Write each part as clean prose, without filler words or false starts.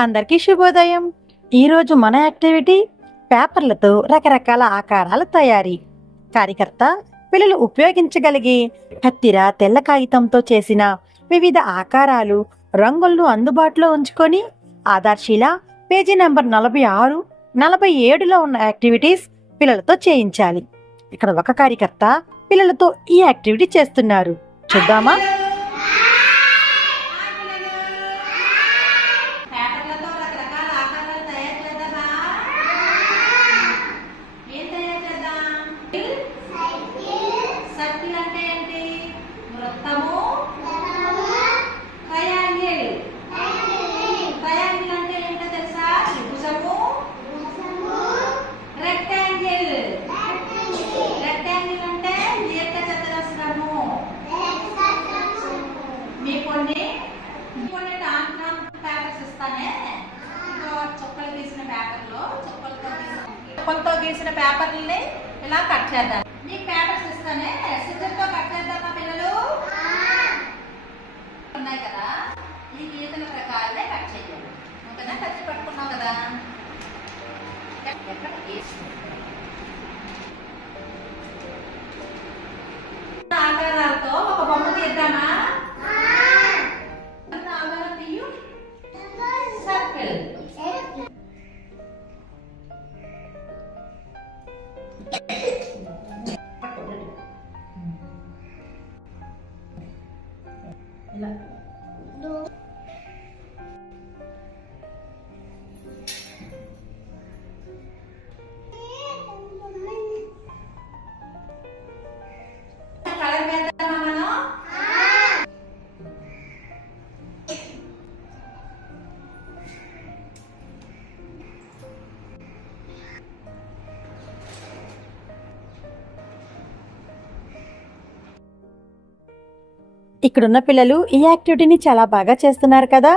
అందరికీ శుభోదయం. ఈరోజు మన యాక్టివిటీ పేపర్లతో రకరకాల ఆకారాల తయారీ. కార్యకర్త పిల్లలు ఉపయోగించగలిగే కత్తిర, తెల్ల కాగితంతో చేసిన వివిధ ఆకారాలు, రంగులను అందుబాటులో ఉంచుకొని ఆధార్శీల పేజీ నెంబర్ 46, 47లో ఉన్న యాక్టివిటీస్ పిల్లలతో చేయించాలి. ఇక్కడ ఒక కార్యకర్త పిల్లలతో ఈ యాక్టివిటీ చేస్తున్నారు. చూద్దామా? సర్కిల్ అంటే ఏంటి? వృత్తము. ట్రయాంగిల్. ట్రయాంగిల్ అంటే ఏంటో తెలుసా? త్రిభుజము. రెక్టాంగిల్. రెక్టాంగిల్ అంటే దీర్ఘ చతురస్రము. మీ కొన్ని పేపర్స్ ఇస్తానే, చుక్కలు తీసిన పేపర్లో చుక్కలతో గీసిన పేపర్లని ఇలా కట్ చేద్దాం. మీకు పేపర్స్ ఇస్తానే, సిజర్తో కట్ చేద్దామా పిల్లలు? ఉన్నాయి కదా, ఈ గీతల ప్రకారమే కట్ చేయాలి. ఓకేనా? కత్తి పట్టుకున్నావు కదా. ఆకారాలతో ఒక బొమ్మ తీద్దామా? ఆకారం తీయు. సర్కిల్. ఇలా కలర్ వేద్దామా మనం? ఇక్కడున్న పిల్లలు ఈ యాక్టివిటీని చాలా బాగా చేస్తున్నారు కదా.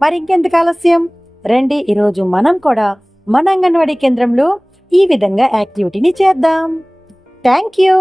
మరి ఇంకెందుకు ఆలస్యం, రండి ఈరోజు మనం కూడా మన అంగన్వాడీ కేంద్రంలో ఈ విధంగా యాక్టివిటీని చేద్దాం. Thank you.